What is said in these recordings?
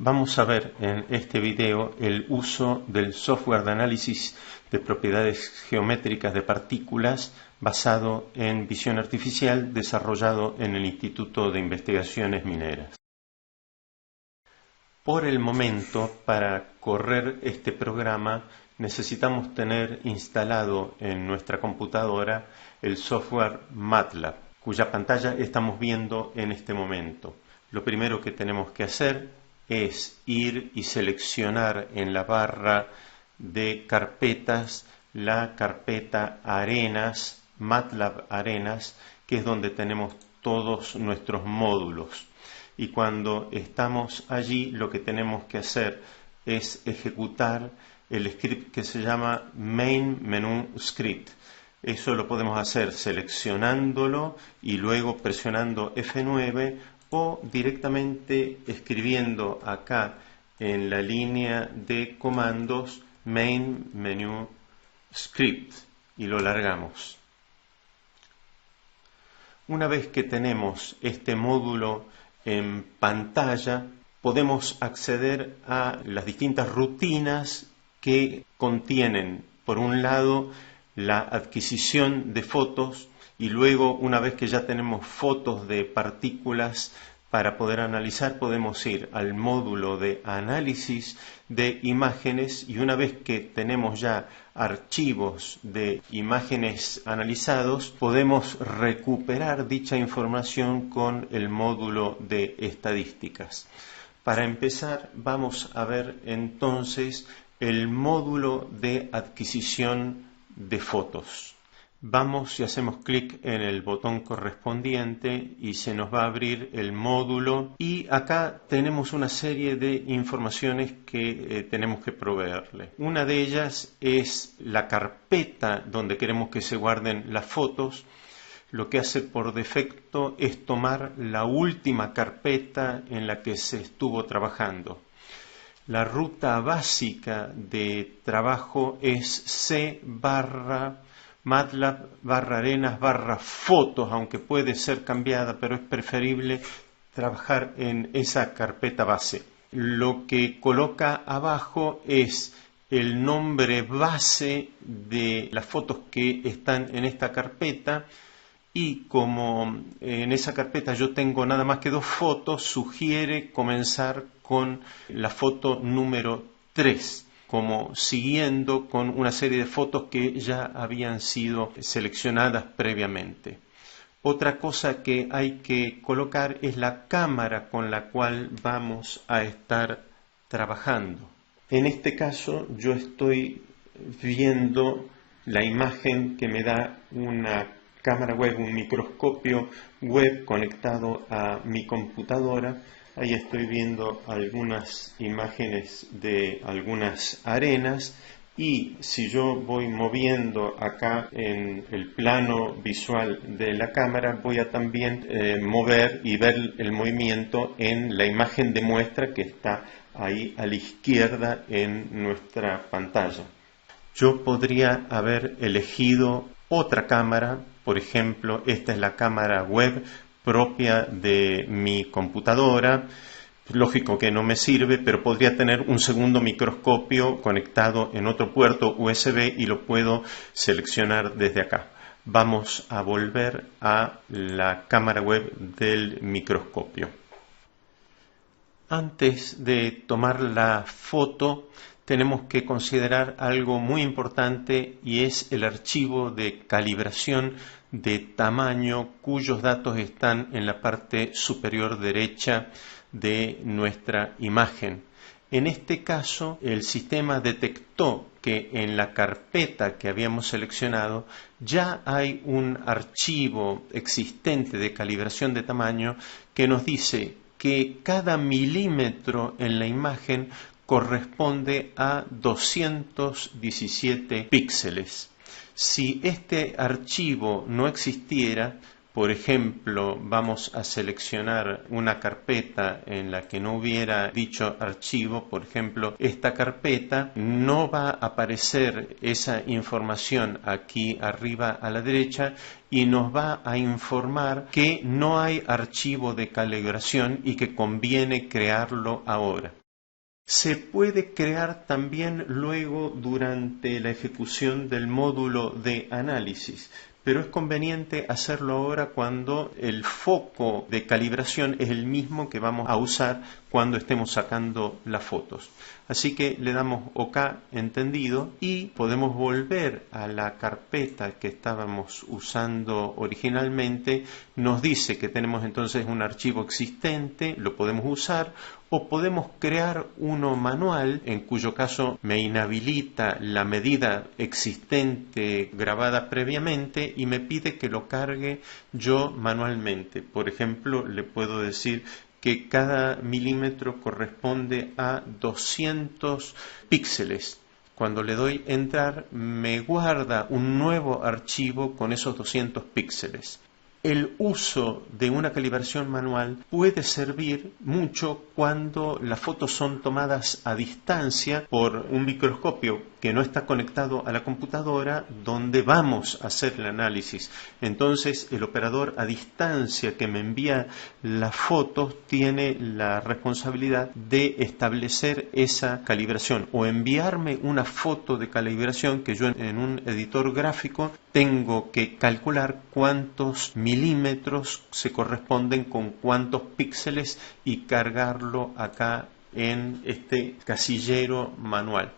Vamos a ver en este video el uso del software de análisis de propiedades geométricas de partículas basado en visión artificial desarrollado en el Instituto de Investigaciones Mineras. Por el momento, para correr este programa, necesitamos tener instalado en nuestra computadora el software MATLAB, cuya pantalla estamos viendo en este momento. Lo primero que tenemos que hacer es ir y seleccionar en la barra de carpetas la carpeta Arenas, MATLAB Arenas, que es donde tenemos todos nuestros módulos. Y cuando estamos allí, lo que tenemos que hacer es ejecutar el script que se llama Main Menu Script. Eso lo podemos hacer seleccionándolo y luego presionando F9 o directamente escribiendo acá en la línea de comandos Main Menu Script y lo largamos. Una vez que tenemos este módulo en pantalla, podemos acceder a las distintas rutinas que contienen, por un lado, la adquisición de fotos y luego, una vez que ya tenemos fotos de partículas para poder analizar, podemos ir al módulo de análisis de imágenes y una vez que tenemos ya archivos de imágenes analizados, podemos recuperar dicha información con el módulo de estadísticas. Para empezar, vamos a ver entonces el módulo de adquisición de fotos. Vamos y hacemos clic en el botón correspondiente y se nos va a abrir el módulo y acá tenemos una serie de informaciones que tenemos que proveerle. Una de ellas es la carpeta donde queremos que se guarden las fotos. Lo que hace por defecto es tomar la última carpeta en la que se estuvo trabajando. La ruta básica de trabajo es C/MATLAB/Arenas/fotos, aunque puede ser cambiada, pero es preferible trabajar en esa carpeta base. Lo que coloca abajo es el nombre base de las fotos que están en esta carpeta y como en esa carpeta yo tengo nada más que 2 fotos, sugiere comenzar con la foto número 3, como siguiendo con una serie de fotos que ya habían sido seleccionadas previamente. Otra cosa que hay que colocar es la cámara con la cual vamos a estar trabajando. En este caso yo estoy viendo la imagen que me da una cámara web, un microscopio web conectado a mi computadora. Ahí estoy viendo algunas imágenes de algunas arenas y si yo voy moviendo acá en el plano visual de la cámara, voy a también mover y ver el movimiento en la imagen de muestra que está ahí a la izquierda en nuestra pantalla. Yo podría haber elegido otra cámara, por ejemplo, esta es la cámara web propia de mi computadora. Lógico que no me sirve, pero podría tener un segundo microscopio conectado en otro puerto USB y lo puedo seleccionar desde acá. Vamos a volver a la cámara web del microscopio. Antes de tomar la foto, tenemos que considerar algo muy importante y es el archivo de calibración de tamaño cuyos datos están en la parte superior derecha de nuestra imagen. En este caso, el sistema detectó que en la carpeta que habíamos seleccionado ya hay un archivo existente de calibración de tamaño que nos dice que cada milímetro en la imagen corresponde a 217 píxeles. Si este archivo no existiera, por ejemplo, vamos a seleccionar una carpeta en la que no hubiera dicho archivo, por ejemplo, esta carpeta, no va a aparecer esa información aquí arriba a la derecha y nos va a informar que no hay archivo de calibración y que conviene crearlo ahora. Se puede crear también luego durante la ejecución del módulo de análisis, pero es conveniente hacerlo ahora cuando el foco de calibración es el mismo que vamos a usar cuando estemos sacando las fotos. Así que le damos OK entendido y podemos volver a la carpeta que estábamos usando originalmente. Nos dice que tenemos entonces un archivo existente, lo podemos usar, o podemos crear uno manual, en cuyo caso me inhabilita la medida existente grabada previamente y me pide que lo cargue yo manualmente. Por ejemplo, le puedo decir que cada milímetro corresponde a 200 píxeles. Cuando le doy entrar, me guarda un nuevo archivo con esos 200 píxeles. El uso de una calibración manual puede servir mucho cuando las fotos son tomadas a distancia por un microscopio que no está conectado a la computadora donde vamos a hacer el análisis. Entonces, el operador a distancia que me envía las fotos tiene la responsabilidad de establecer esa calibración o enviarme una foto de calibración que yo en un editor gráfico tengo que calcular cuántos milímetros se corresponden con cuántos píxeles y cargarlo acá en este casillero manual.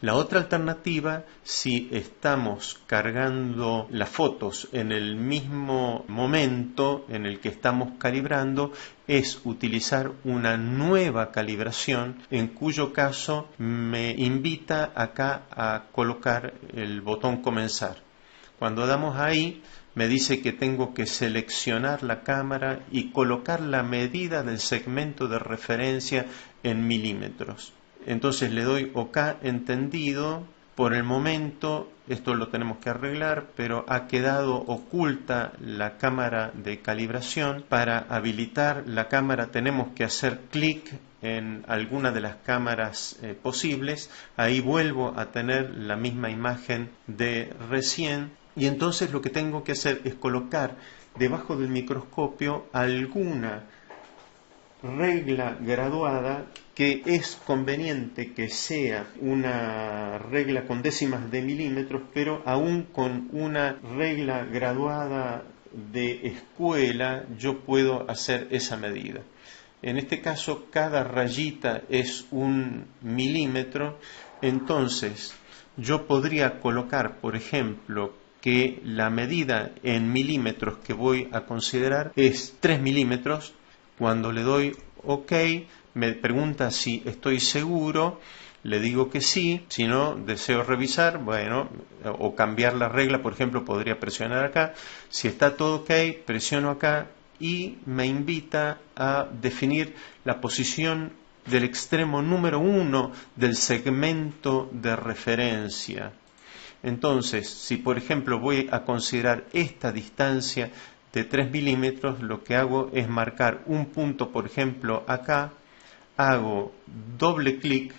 La otra alternativa, si estamos cargando las fotos en el mismo momento en el que estamos calibrando, es utilizar una nueva calibración, en cuyo caso me invita acá a colocar el botón comenzar. Cuando damos ahí, me dice que tengo que seleccionar la cámara y colocar la medida del segmento de referencia en milímetros. Entonces le doy OK entendido. Por el momento esto lo tenemos que arreglar, pero ha quedado oculta la cámara de calibración. Para habilitar la cámara tenemos que hacer clic en alguna de las cámaras posibles. Ahí vuelvo a tener la misma imagen de recién. Y entonces lo que tengo que hacer es colocar debajo del microscopio alguna regla graduada que es conveniente que sea una regla con décimas de milímetros, pero aún con una regla graduada de escuela yo puedo hacer esa medida. En este caso cada rayita es 1 milímetro, entonces yo podría colocar, por ejemplo, que la medida en milímetros que voy a considerar es 3 milímetros. Cuando le doy OK, me pregunta si estoy seguro, le digo que sí. Si no, deseo revisar, bueno, o cambiar la regla, por ejemplo, podría presionar acá. Si está todo OK, presiono acá y me invita a definir la posición del extremo número 1 del segmento de referencia. Entonces, si por ejemplo voy a considerar esta distancia de 3 milímetros, lo que hago es marcar un punto, por ejemplo, acá, hago doble clic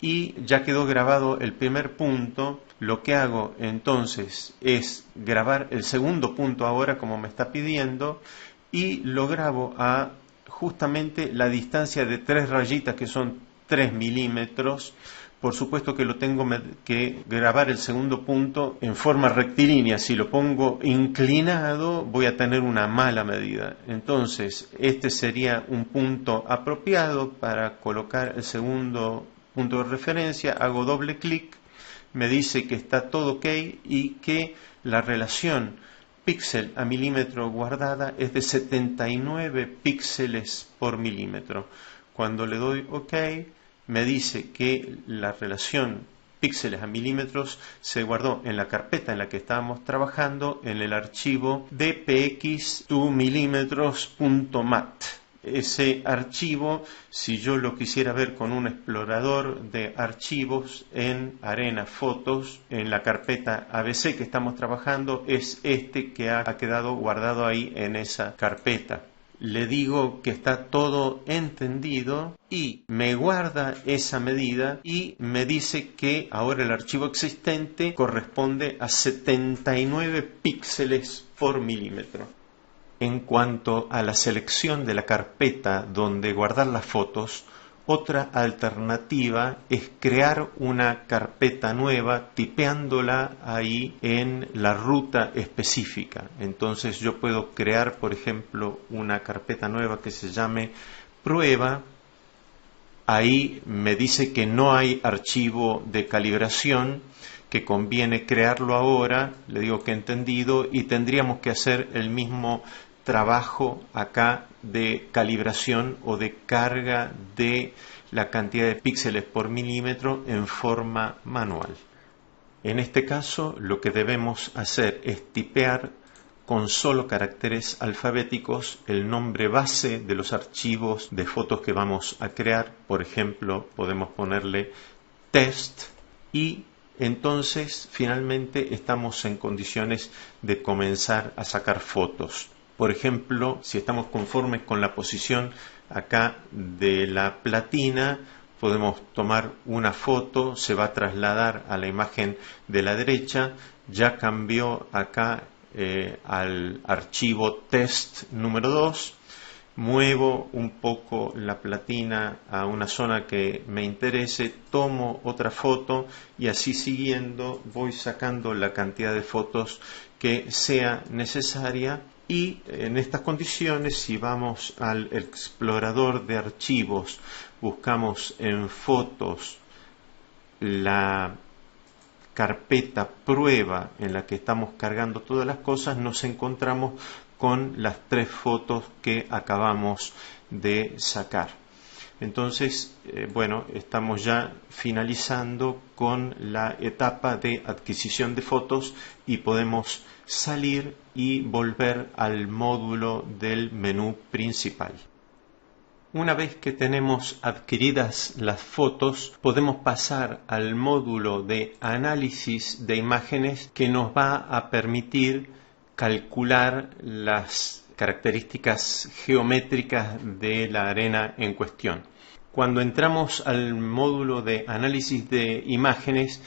y ya quedó grabado el primer punto. Lo que hago entonces es grabar el segundo punto ahora como me está pidiendo y lo grabo a justamente la distancia de 3 rayitas que son 3 milímetros. Por supuesto que lo tengo que grabar el segundo punto en forma rectilínea. Si lo pongo inclinado voy a tener una mala medida. Entonces este sería un punto apropiado para colocar el segundo punto de referencia. Hago doble clic, me dice que está todo OK y que la relación píxel a milímetro guardada es de 79 píxeles por milímetro. Cuando le doy OK, me dice que la relación píxeles a milímetros se guardó en la carpeta en la que estábamos trabajando en el archivo dpx2mm.mat. Ese archivo, si yo lo quisiera ver con un explorador de archivos en Arena Fotos, en la carpeta ABC que estamos trabajando, es este que ha quedado guardado ahí en esa carpeta. Le digo que está todo entendido y me guarda esa medida y me dice que ahora el archivo existente corresponde a 79 píxeles por milímetro. En cuanto a la selección de la carpeta donde guardar las fotos, Otra alternativa es crear una carpeta nueva tipeándola ahí en la ruta específica. Entonces yo puedo crear, por ejemplo, una carpeta nueva que se llame prueba. Ahí me dice que no hay archivo de calibración, que conviene crearlo ahora. Le digo que entendido, y tendríamos que hacer el mismo trabajo acá de calibración o de carga de la cantidad de píxeles por milímetro en forma manual. En este caso, lo que debemos hacer es tipear con solo caracteres alfabéticos el nombre base de los archivos de fotos que vamos a crear. Por ejemplo, podemos ponerle test, y entonces finalmente estamos en condiciones de comenzar a sacar fotos. Por ejemplo, si estamos conformes con la posición acá de la platina, podemos tomar una foto, se va a trasladar a la imagen de la derecha, ya cambió acá al archivo test número 2, muevo un poco la platina a una zona que me interese, tomo otra foto y así siguiendo voy sacando la cantidad de fotos que sea necesaria. Y en estas condiciones, si vamos al explorador de archivos, buscamos en fotos la carpeta prueba en la que estamos cargando todas las cosas, nos encontramos con las 3 fotos que acabamos de sacar. Entonces, bueno, estamos ya finalizando con la etapa de adquisición de fotos y podemos salir y volver al módulo del menú principal. Una vez que tenemos adquiridas las fotos, podemos pasar al módulo de análisis de imágenes, que nos va a permitir calcular las características geométricas de la arena en cuestión. Cuando entramos al módulo de análisis de imágenes,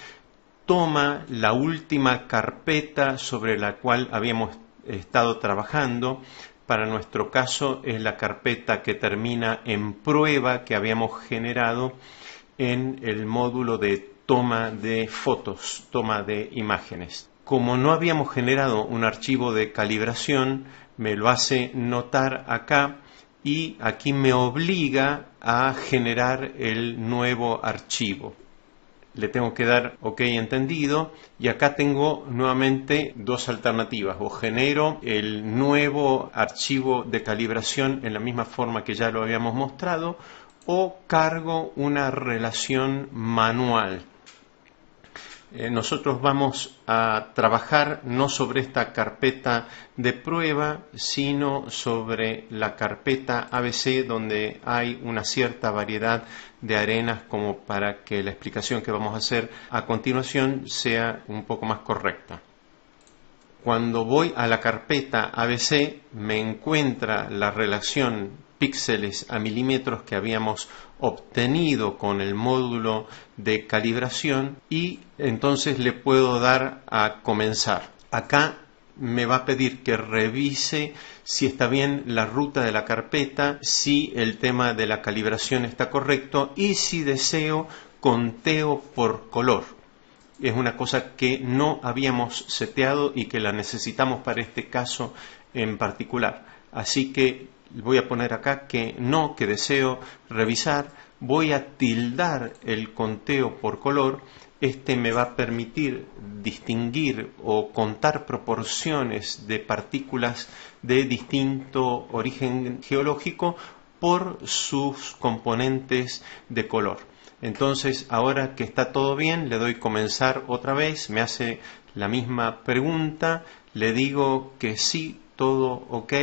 toma la última carpeta sobre la cual habíamos estado trabajando. Para nuestro caso es la carpeta que termina en prueba, que habíamos generado en el módulo de toma de fotos, toma de imágenes. Como no habíamos generado un archivo de calibración, me lo hace notar acá, y aquí me obliga a generar el nuevo archivo. Le tengo que dar OK entendido, y acá tengo nuevamente 2 alternativas: o genero el nuevo archivo de calibración en la misma forma que ya lo habíamos mostrado, o cargo una relación manual. Nosotros vamos a trabajar no sobre esta carpeta de prueba, sino sobre la carpeta ABC, donde hay una cierta variedad de arenas, como para que la explicación que vamos a hacer a continuación sea un poco más correcta. Cuando voy a la carpeta ABC, me encuentra la relación píxeles a milímetros que habíamos obtenido con el módulo de calibración, y entonces le puedo dar a comenzar. Acá me va a pedir que revise si está bien la ruta de la carpeta, si el tema de la calibración está correcto, y si deseo conteo por color. Es una cosa que no habíamos seteado y que la necesitamos para este caso en particular. Así que voy a poner acá que no, que deseo revisar. Voy a tildar el conteo por color. Este me va a permitir distinguir o contar proporciones de partículas de distinto origen geológico por sus componentes de color. Entonces, ahora que está todo bien, le doy comenzar otra vez. Me hace la misma pregunta, le digo que sí, todo OK,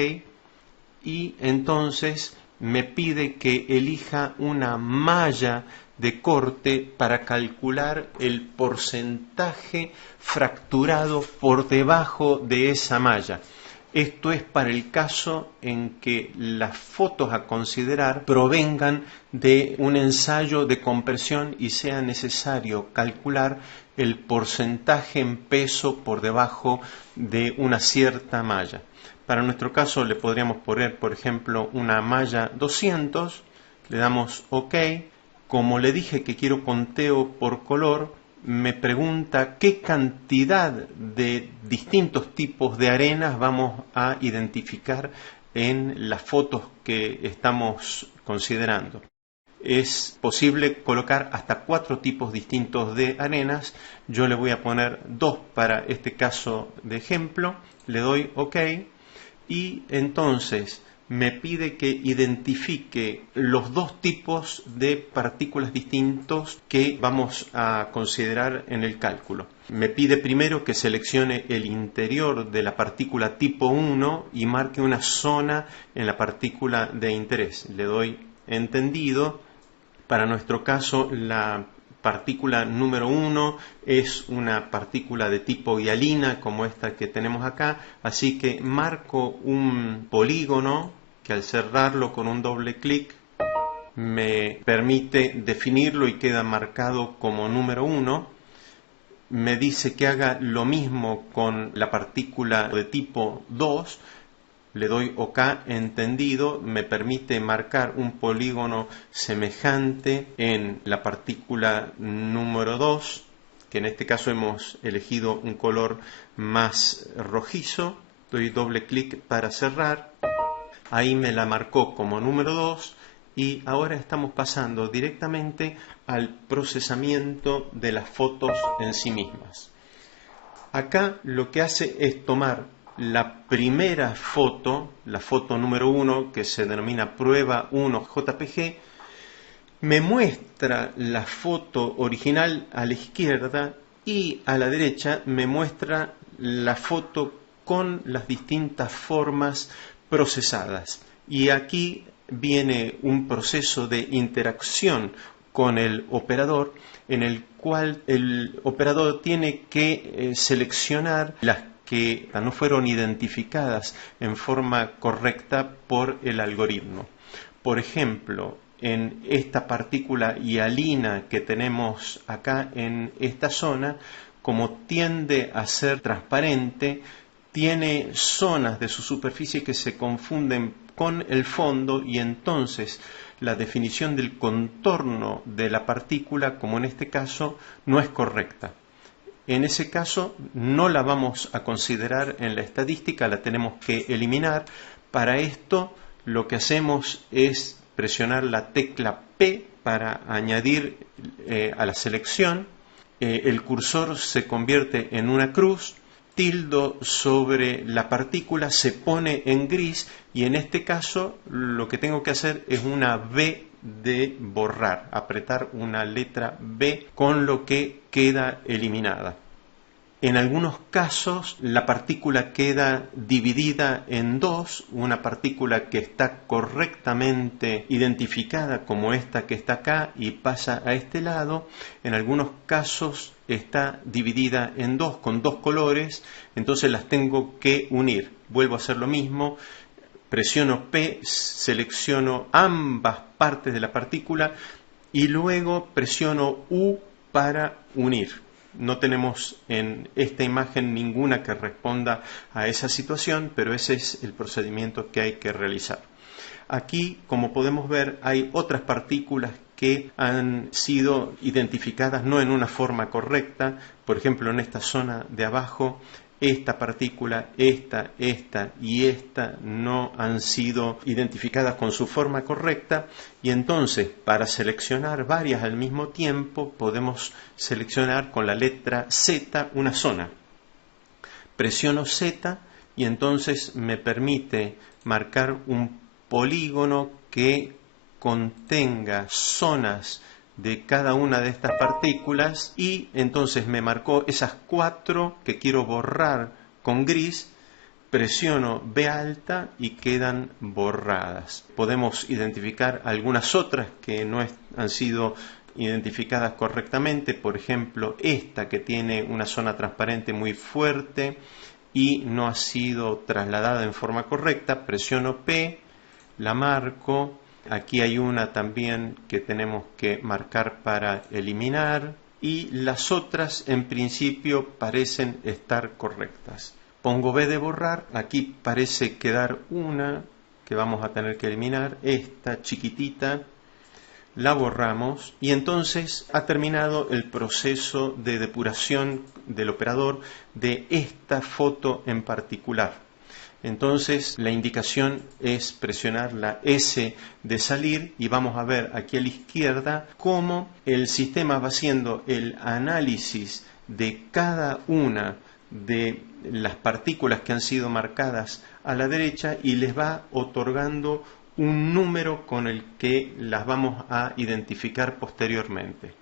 y entonces me pide que elija una malla de corte para calcular el porcentaje fracturado por debajo de esa malla. Esto es para el caso en que las fotos a considerar provengan de un ensayo de compresión y sea necesario calcular el porcentaje en peso por debajo de una cierta malla. Para nuestro caso le podríamos poner, por ejemplo, una malla 200, Le damos OK. Como le dije que quiero conteo por color, me pregunta qué cantidad de distintos tipos de arenas vamos a identificar en las fotos que estamos considerando. Es posible colocar hasta 4 tipos distintos de arenas. Yo le voy a poner 2 para este caso de ejemplo. Le doy OK y entonces me pide que identifique los 2 tipos de partículas distintos que vamos a considerar en el cálculo. Me pide primero que seleccione el interior de la partícula tipo 1 y marque una zona en la partícula de interés. Le doy entendido. Para nuestro caso, la partícula número 1 es una partícula de tipo hialina, como esta que tenemos acá, así que marco un polígono que al cerrarlo con un doble clic me permite definirlo y queda marcado como número 1. Me dice que haga lo mismo con la partícula de tipo 2. Le doy OK entendido, me permite marcar un polígono semejante en la partícula número 2, que en este caso hemos elegido un color más rojizo. Doy doble clic para cerrar. Ahí me la marcó como número 2 y ahora estamos pasando directamente al procesamiento de las fotos en sí mismas. Acá lo que hace es tomar la primera foto, la foto número 1, que se denomina prueba 1 JPG, me muestra la foto original a la izquierda y a la derecha me muestra la foto con las distintas formas procesadas. Y aquí viene un proceso de interacción con el operador en el cual el operador tiene que seleccionar las que no fueron identificadas en forma correcta por el algoritmo. Por ejemplo, en esta partícula hialina que tenemos acá en esta zona, como tiende a ser transparente, tiene zonas de su superficie que se confunden con el fondo y entonces la definición del contorno de la partícula, como en este caso, no es correcta. En ese caso no la vamos a considerar en la estadística, la tenemos que eliminar. Para esto lo que hacemos es presionar la tecla P para añadir a la selección. El cursor se convierte en una cruz, tildo sobre la partícula, se pone en gris y en este caso lo que tengo que hacer es una B de borrar, apretar una letra B, con lo que queda eliminada. En algunos casos la partícula queda dividida en 2, una partícula que está correctamente identificada como esta que está acá y pasa a este lado. En algunos casos está dividida en 2 con 2 colores, entonces las tengo que unir. Vuelvo a hacer lo mismo. Presiono P, selecciono ambas partes de la partícula y luego presiono U para unir. No tenemos en esta imagen ninguna que responda a esa situación, pero ese es el procedimiento que hay que realizar. Aquí, como podemos ver, hay otras partículas que han sido identificadas no en una forma correcta. Por ejemplo, en esta zona de abajo, esta partícula, esta y esta no han sido identificadas con su forma correcta y entonces para seleccionar varias al mismo tiempo podemos seleccionar con la letra Z una zona. Presiono Z y entonces me permite marcar un polígono que contenga zonas de cada una de estas partículas y entonces me marcó esas 4 que quiero borrar con gris. Presiono B alta y quedan borradas. Podemos identificar algunas otras que no han sido identificadas correctamente, por ejemplo esta que tiene una zona transparente muy fuerte y no ha sido trasladada en forma correcta. Presiono P, la marco. Aquí hay una también que tenemos que marcar para eliminar y las otras en principio parecen estar correctas. Pongo B de borrar, aquí parece quedar una que vamos a tener que eliminar, esta chiquitita la borramos y entonces ha terminado el proceso de depuración del operador de esta foto en particular. Entonces la indicación es presionar la S de salir y vamos a ver aquí a la izquierda cómo el sistema va haciendo el análisis de cada una de las partículas que han sido marcadas a la derecha y les va otorgando un número con el que las vamos a identificar posteriormente.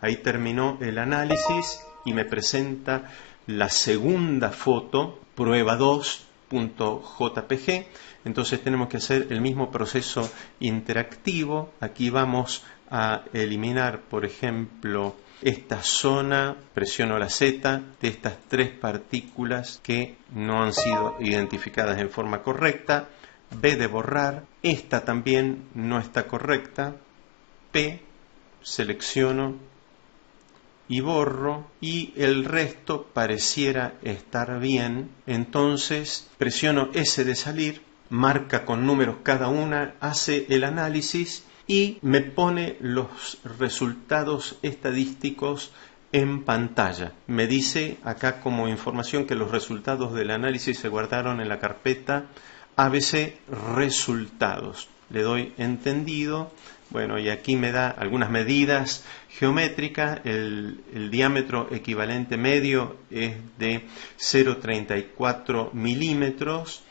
Ahí terminó el análisis y me presenta la segunda foto, prueba 2.jpg. Entonces tenemos que hacer el mismo proceso interactivo. Aquí vamos a eliminar, por ejemplo, esta zona, presiono la Z, de estas tres partículas que no han sido identificadas en forma correcta. B de borrar, esta también no está correcta. P, selecciono y borro y el resto pareciera estar bien. Entonces presiono S de salir, marca con números cada una, hace el análisis y me pone los resultados estadísticos en pantalla. Me dice acá como información que los resultados del análisis se guardaron en la carpeta ABC resultados. Le doy entendido. Bueno, y aquí me da algunas medidas geométricas. El diámetro equivalente medio es de 0,34 milímetros.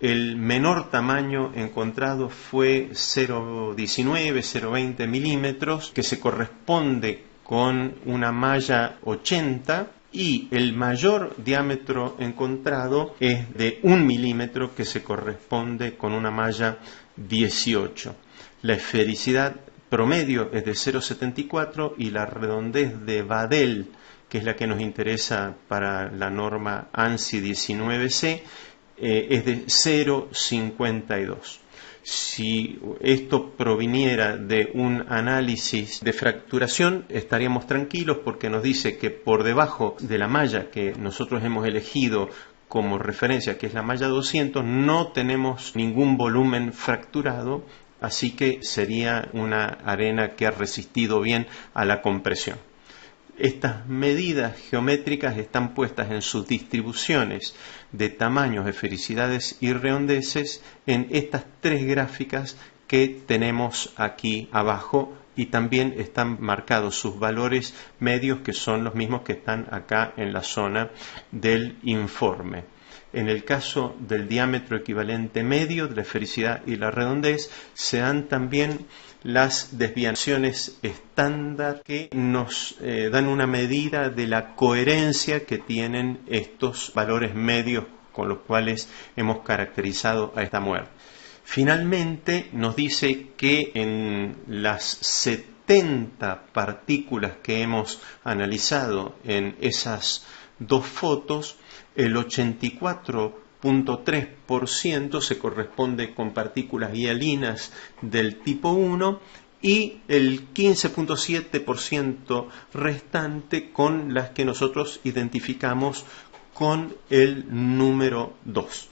El menor tamaño encontrado fue 0,19, 0,20 milímetros, que se corresponde con una malla 80. Y el mayor diámetro encontrado es de 1 milímetro, que se corresponde con una malla 18. La esfericidad promedio es de 0,74 y la redondez de Badel, que es la que nos interesa para la norma ANSI 19C, es de 0,52. Si esto proviniera de un análisis de fracturación, estaríamos tranquilos porque nos dice que por debajo de la malla que nosotros hemos elegido como referencia, que es la malla 200, no tenemos ningún volumen fracturado, así que sería una arena que ha resistido bien a la compresión. Estas medidas geométricas están puestas en sus distribuciones de tamaños, esfericidades y redondeces en estas tres gráficas que tenemos aquí abajo y también están marcados sus valores medios, que son los mismos que están acá en la zona del informe. En el caso del diámetro equivalente medio, de la esfericidad y la redondez, se dan también las desviaciones estándar que nos dan una medida de la coherencia que tienen estos valores medios con los cuales hemos caracterizado a esta muerte. Finalmente nos dice que en las 70 partículas que hemos analizado en esas dos fotos, el 84,3% se corresponde con partículas hialinas del tipo 1 y el 15,7% restante con las que nosotros identificamos con el número 2.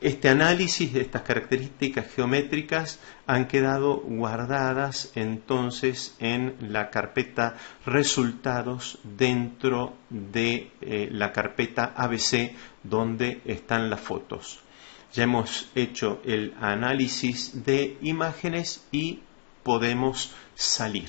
Este análisis de estas características geométricas han quedado guardadas entonces en la carpeta resultados dentro de la carpeta ABC donde están las fotos. Ya hemos hecho el análisis de imágenes y podemos salir.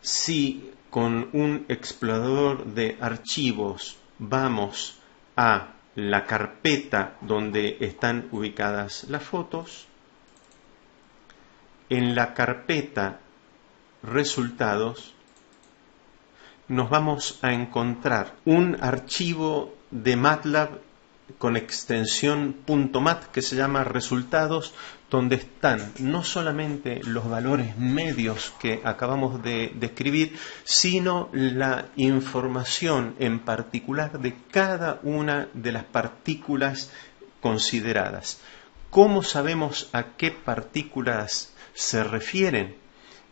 Si con un explorador de archivos vamos a la carpeta donde están ubicadas las fotos, en la carpeta resultados nos vamos a encontrar un archivo de MATLAB con extensión .mat que se llama resultados, donde están no solamente los valores medios que acabamos de describir, sino la información en particular de cada una de las partículas consideradas. ¿Cómo sabemos a qué partículas se refieren?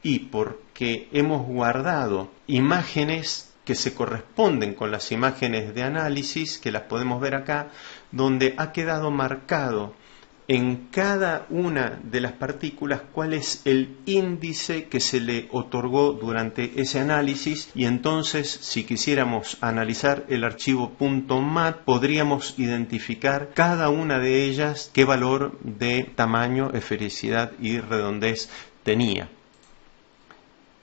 Y porque hemos guardado imágenes que se corresponden con las imágenes de análisis, que las podemos ver acá, donde ha quedado marcado en cada una de las partículas cuál es el índice que se le otorgó durante ese análisis, y entonces si quisiéramos analizar el archivo .mat podríamos identificar cada una de ellas qué valor de tamaño, esfericidad y redondez tenía.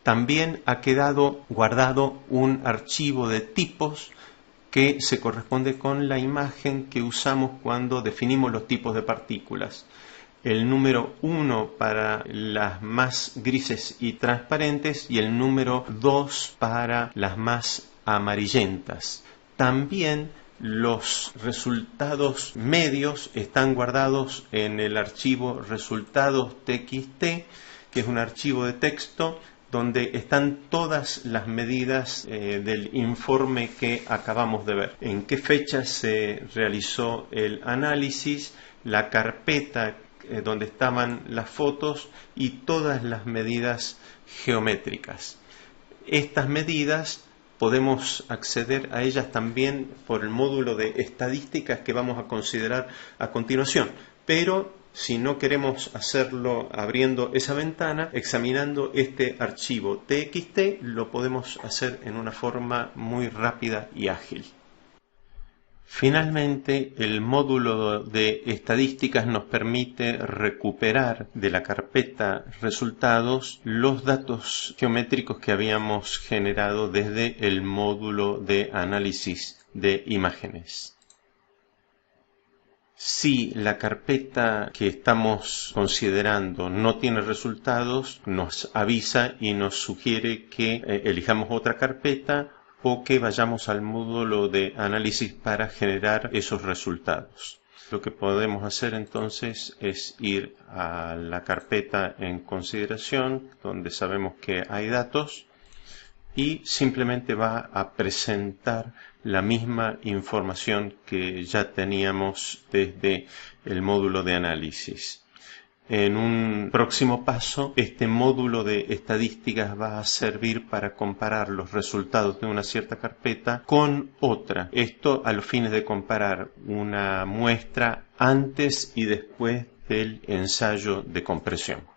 También ha quedado guardado un archivo de tipos que se corresponde con la imagen que usamos cuando definimos los tipos de partículas. El número 1 para las más grises y transparentes y el número 2 para las más amarillentas. También los resultados medios están guardados en el archivo resultados.txt, que es un archivo de texto donde están todas las medidas del informe que acabamos de ver. En qué fecha se realizó el análisis, la carpeta donde estaban las fotos y todas las medidas geométricas. Estas medidas podemos acceder a ellas también por el módulo de estadísticas que vamos a considerar a continuación, pero si no queremos hacerlo abriendo esa ventana, examinando este archivo TXT, lo podemos hacer en una forma muy rápida y ágil. Finalmente, el módulo de estadísticas nos permite recuperar de la carpeta resultados los datos geométricos que habíamos generado desde el módulo de análisis de imágenes. Si la carpeta que estamos considerando no tiene resultados, nos avisa y nos sugiere que elijamos otra carpeta o que vayamos al módulo de análisis para generar esos resultados. Lo que podemos hacer entonces es ir a la carpeta en consideración, donde sabemos que hay datos, y simplemente va a presentar la misma información que ya teníamos desde el módulo de análisis. En un próximo paso, este módulo de estadísticas va a servir para comparar los resultados de una cierta carpeta con otra. Esto a los fines de comparar una muestra antes y después del ensayo de compresión.